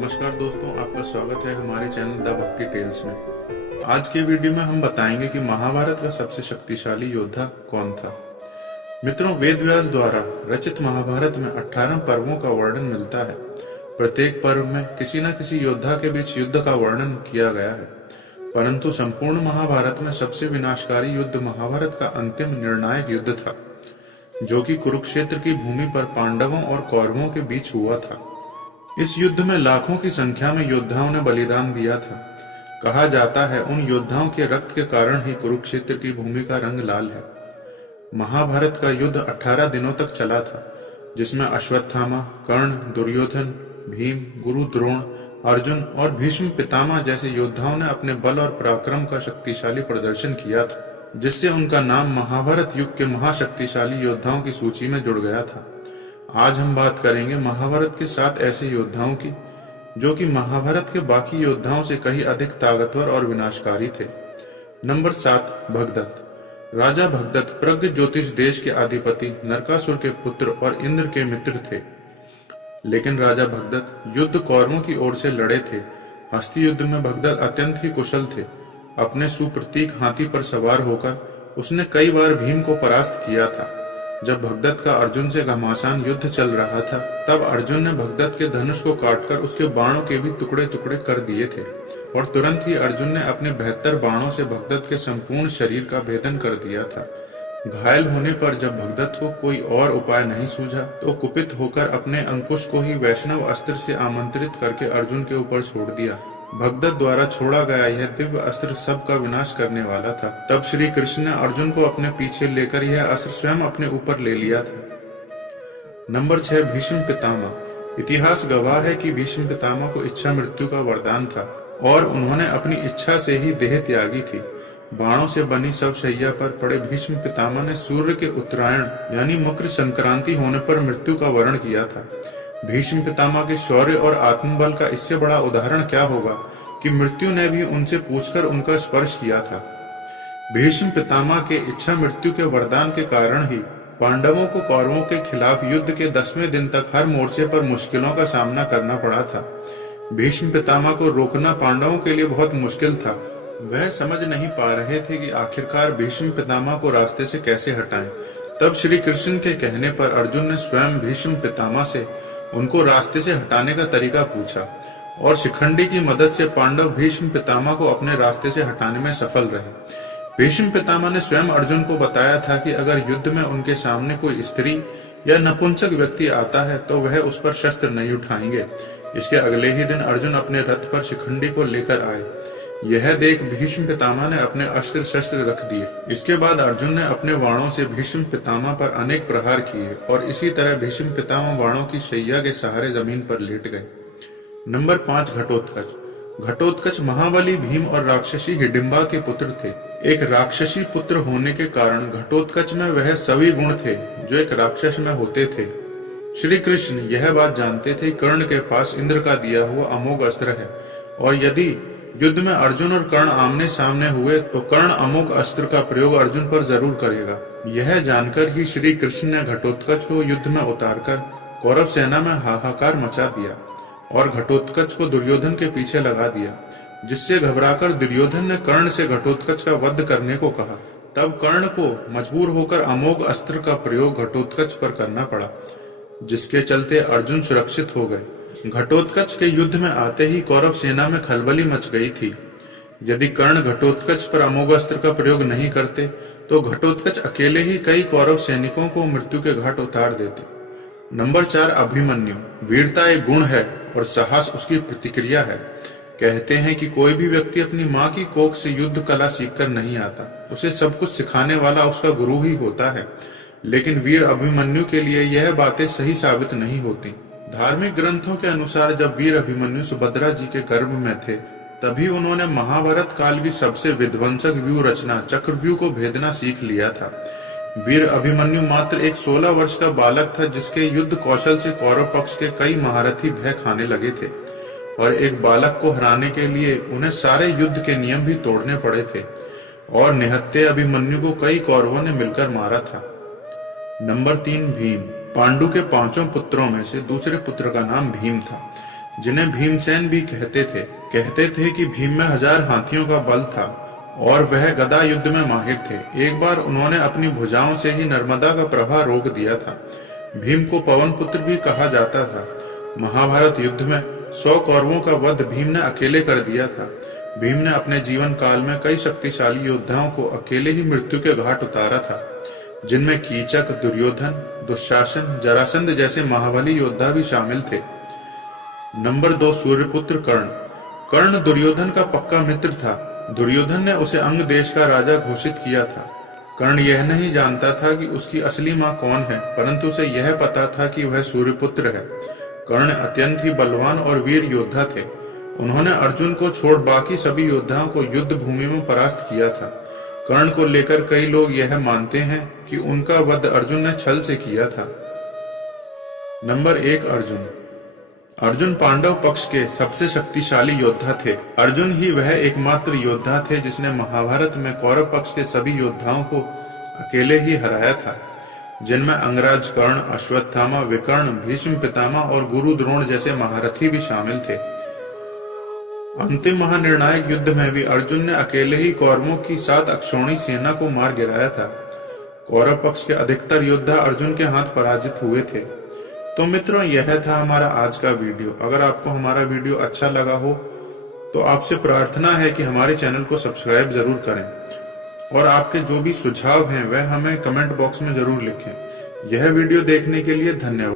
नमस्कार दोस्तों, आपका स्वागत है हमारे चैनल द भक्ति टेल्स में। आज के वीडियो में हम बताएंगे कि महाभारत का सबसे शक्तिशाली योद्धा कौन था। मित्रों, वेद व्यास द्वारा रचित महाभारत में 18 पर्वों का वर्णन मिलता है। प्रत्येक पर्व में किसी न किसी योद्धा के बीच युद्ध का वर्णन किया गया है, परंतु संपूर्ण महाभारत में सबसे विनाशकारी युद्ध महाभारत का अंतिम निर्णायक युद्ध था, जो कि कुरुक्षेत्र की भूमि पर पांडवों और कौरवों के बीच हुआ था। इस युद्ध में लाखों की संख्या में योद्धाओं ने बलिदान दिया था। कहा जाता है उन योद्धाओं के रक्त के कारण ही कुरुक्षेत्र की भूमि का रंग लाल है। महाभारत का युद्ध 18 दिनों तक चला था, जिसमें अश्वत्थामा, कर्ण, दुर्योधन, भीम, गुरु द्रोण, अर्जुन और भीष्म पितामह जैसे योद्धाओं ने अपने बल और पराक्रम का शक्तिशाली प्रदर्शन किया था, जिससे उनका नाम महाभारत युग के महाशक्तिशाली योद्धाओं की सूची में जुड़ गया था। आज हम बात करेंगे महाभारत के 7 ऐसे योद्धाओं की, जो कि महाभारत के बाकी योद्धाओं से कहीं अधिक ताकतवर और विनाशकारी थे। नंबर 7, भगदत्त। राजा भगदत्त प्रज्ञ ज्योतिष देश के अधिपति, नरकासुर के पुत्र और इंद्र के मित्र थे। लेकिन राजा भगदत्त युद्ध कौरवों की ओर से लड़े थे। हस्ती युद्ध में भगदत्त अत्यंत ही कुशल थे। अपने सुप्रतीक हाथी पर सवार होकर उसने कई बार भीम को परास्त किया था। जब भगदत्त का अर्जुन से घमासान युद्ध चल रहा था, तब अर्जुन ने भगदत्त के धनुष को काटकर उसके बाणों के भी टुकड़े टुकड़े कर दिए थे, और तुरंत ही अर्जुन ने अपने 72 बाणों से भगदत्त के संपूर्ण शरीर का भेदन कर दिया था। घायल होने पर जब भगदत्त को कोई और उपाय नहीं सूझा, तो कुपित होकर अपने अंकुश को ही वैष्णव अस्त्र से आमंत्रित करके अर्जुन के ऊपर छोड़ दिया। भगदत्त द्वारा छोड़ा गया यह दिव्य अस्त्र सबका विनाश करने वाला था। तब श्री कृष्ण ने अर्जुन को अपने पीछे लेकर यह अस्त्र स्वयं अपने ऊपर ले लिया था। नंबर 6, भीष्म पितामह। इतिहास गवाह है कि भीष्म पितामह को इच्छा मृत्यु का वरदान था, और उन्होंने अपनी इच्छा से ही देह त्यागी थी। बाणों से बनी सब शैया पर पड़े भीष्म पितामह ने सूर्य के उत्तरायण यानी मकर संक्रांति होने पर मृत्यु का वरण किया था। भीष्म पितामह के शौर्य और आत्मबल का इससे बड़ा उदाहरण क्या होगा कि मृत्यु ने भी उनसे पूछकर उनका स्पर्श किया था। भीष्म पितामह के इच्छा मृत्यु के वरदान के कारण ही पांडवों को कौरवों के खिलाफ युद्ध के 10वें दिन तक हर मोर्चे पर मुश्किलों का सामना करना पड़ा था। भीष्म पितामह को रोकना पांडवों के लिए बहुत मुश्किल था। वह समझ नहीं पा रहे थे कि आखिरकार भीष्म पितामह को रास्ते से कैसे हटाएं। तब श्री कृष्ण के कहने पर अर्जुन ने स्वयं भीष्म पितामह से उनको रास्ते से हटाने का तरीका पूछा, और शिखंडी की मदद से पांडव भीष्म पितामह को अपने रास्ते से हटाने में सफल रहे। भीष्म पितामह ने स्वयं अर्जुन को बताया था कि अगर युद्ध में उनके सामने कोई स्त्री या नपुंसक व्यक्ति आता है तो वह उस पर शस्त्र नहीं उठाएंगे। इसके अगले ही दिन अर्जुन अपने रथ पर शिखंडी को लेकर आए। यह देख भीष्म पितामह ने अपने अस्त्र शस्त्र रख दिए। इसके बाद अर्जुन ने अपने बाणों से भीष्म पितामह पर अनेक प्रहार किए, और इसी तरह भीष्म पितामह बाणों की शैया के सहारे जमीन पर लेट गए। नंबर 5, घटोत्कच। घटोत्कच महाबली भीम और राक्षसी हिडिंबा के पुत्र थे। एक राक्षसी पुत्र होने के कारण घटोत्कच में वह सभी गुण थे जो एक राक्षस में होते थे। श्री कृष्ण यह बात जानते थे कर्ण के पास इंद्र का दिया हुआ अमोघ अस्त्र है, और यदि युद्ध में अर्जुन और कर्ण आमने सामने हुए तो कर्ण अमोघ अस्त्र का प्रयोग अर्जुन पर जरूर करेगा। यह जानकर ही श्री कृष्ण ने घटोत्कच को युद्ध में उतारकर कौरव सेना में हाहाकार मचा दिया, और घटोत्कच को दुर्योधन के पीछे लगा दिया, जिससे घबराकर दुर्योधन ने कर्ण से घटोत्कच का वध करने को कहा। तब कर्ण को मजबूर होकर अमोघ अस्त्र का प्रयोग घटोत्कच पर करना पड़ा, जिसके चलते अर्जुन सुरक्षित हो गए। घटोत्कच के युद्ध में आते ही कौरव सेना में खलबली मच गई थी। यदि कर्ण घटोत्कच पर अमोघ अस्त्र का प्रयोग नहीं करते तो घटोत्कच अकेले ही कई कौरव सैनिकों को मृत्यु के घाट उतार देते। नंबर 4, अभिमन्यु। वीरता एक गुण है और साहस उसकी प्रतिक्रिया है। कहते हैं कि कोई भी व्यक्ति अपनी माँ की कोख से युद्ध कला सीखकर नहीं आता, उसे सब कुछ सिखाने वाला उसका गुरु ही होता है। लेकिन वीर अभिमन्यु के लिए यह बातें सही साबित नहीं होती। धार्मिक ग्रंथों के अनुसार जब वीर अभिमन्यु सुभद्रा जी के गर्भ में थे, तभी उन्होंने महाभारत काल की सबसे विध्वंसक व्यू रचना चक्रव्यूह को भेदना सीख लिया था। वीर अभिमन्यु मात्र एक 16 वर्ष का बालक था, जिसके युद्ध कौशल से कौरव पक्ष के कई महारथी भय खाने लगे थे, और एक बालक को हराने के लिए उन्हें सारे युद्ध के नियम भी तोड़ने पड़े थे, और निहत्थे अभिमन्यु को कई कौरवों ने मिलकर मारा था। नंबर 3, भीम। पांडु के 5 पुत्रों में से दूसरे पुत्र का नाम भीम था। जिन्हें भीमसेन भी कहते थे। कहते थे कि भीम में 1000 हाथियों का बल था और वह गदा युद्ध में माहिर थे। एक बार उन्होंने अपनी भुजाओं से ही नर्मदा का प्रवाह रोक दिया था। भीम को पवन पुत्र भी कहा जाता था। महाभारत युद्ध में 100 कौरवों का वध भीम ने अकेले कर दिया था। भीम ने अपने जीवन काल में कई शक्तिशाली योद्धाओं को अकेले ही मृत्यु के घाट उतारा था, जिनमें कीचक, दुर्योधन, दुशासन, जरासंध जैसे महाबली योद्धा भी शामिल थे। नंबर 2, सूर्यपुत्र कर्ण। कर्ण दुर्योधन का पक्का मित्र था। दुर्योधन ने उसे अंग देश का राजा घोषित किया था। कर्ण यह नहीं जानता था कि उसकी असली मां कौन है, परंतु उसे यह पता था कि वह सूर्यपुत्र है। कर्ण अत्यंत ही बलवान और वीर योद्धा थे। उन्होंने अर्जुन को छोड़ बाकी सभी योद्धाओं को युद्ध भूमि में परास्त किया था। कर्ण को लेकर कई लोग यह मानते हैं कि उनका वध अर्जुन ने छल से किया था। नंबर 1, अर्जुन। अर्जुन पांडव पक्ष के सबसे शक्तिशाली योद्धा थे। अर्जुन ही वह एकमात्र योद्धा थे जिसने महाभारत में कौरव पक्ष के सभी योद्धाओं को अकेले ही हराया था, जिनमें अंगराज कर्ण, अश्वत्थामा, विकर्ण, भीष्म पितामह और गुरु द्रोण जैसे महारथी भी शामिल थे। अंतिम महानिर्णायक युद्ध में भी अर्जुन ने अकेले ही कौरवों की 7 अक्षौणी सेना को मार गिराया था। कौरव पक्ष के अधिकतर योद्धा अर्जुन के हाथ पराजित हुए थे। तो मित्रों, यह था हमारा आज का वीडियो। अगर आपको हमारा वीडियो अच्छा लगा हो तो आपसे प्रार्थना है कि हमारे चैनल को सब्सक्राइब जरूर करें और आपके जो भी सुझाव हैं वह हमें कमेंट बॉक्स में जरूर लिखें। यह वीडियो देखने के लिए धन्यवाद।